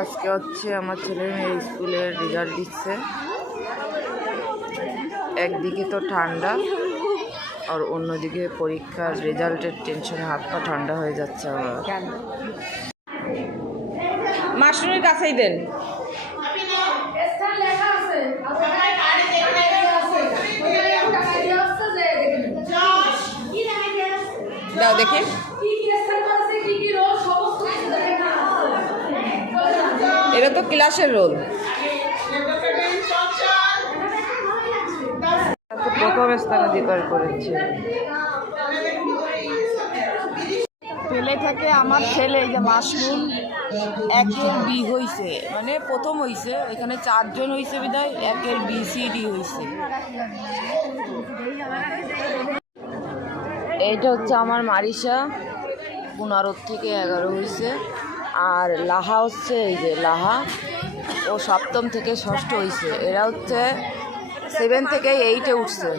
আজকে হচ্ছে আমার ছেলের মেয়ে স্কুলের রেজাল্ট দিচ্ছে। একদিকে তো ঠান্ডা আর অন্যদিকে পরীক্ষার রেজাল্টের টেনশনে হাত পা ঠান্ডা হয়ে যাচ্ছে আমার। মাশরুমের কাছেই দেন। দাও দেখি। এটা তো ক্লাসের রোল। প্রথম স্থানাধিকার করেছে। পেলে থেকে আমার ছেলে এই যে মাশরুম একের বি হয়েছে, মানে প্রথম হয়েছে। এখানে 4 জন হয়েছে বিদায় একের বি সি ডি হয়েছে। এইটা হচ্ছে আমার মারিসা, 15 থেকে 11 হয়েছে। আর লাহা হচ্ছে এই যে লাহা, ও 7ম থেকে 6ষ্ঠ হয়েছে। এরা হচ্ছে 7 থেকে 8-এ উঠছে।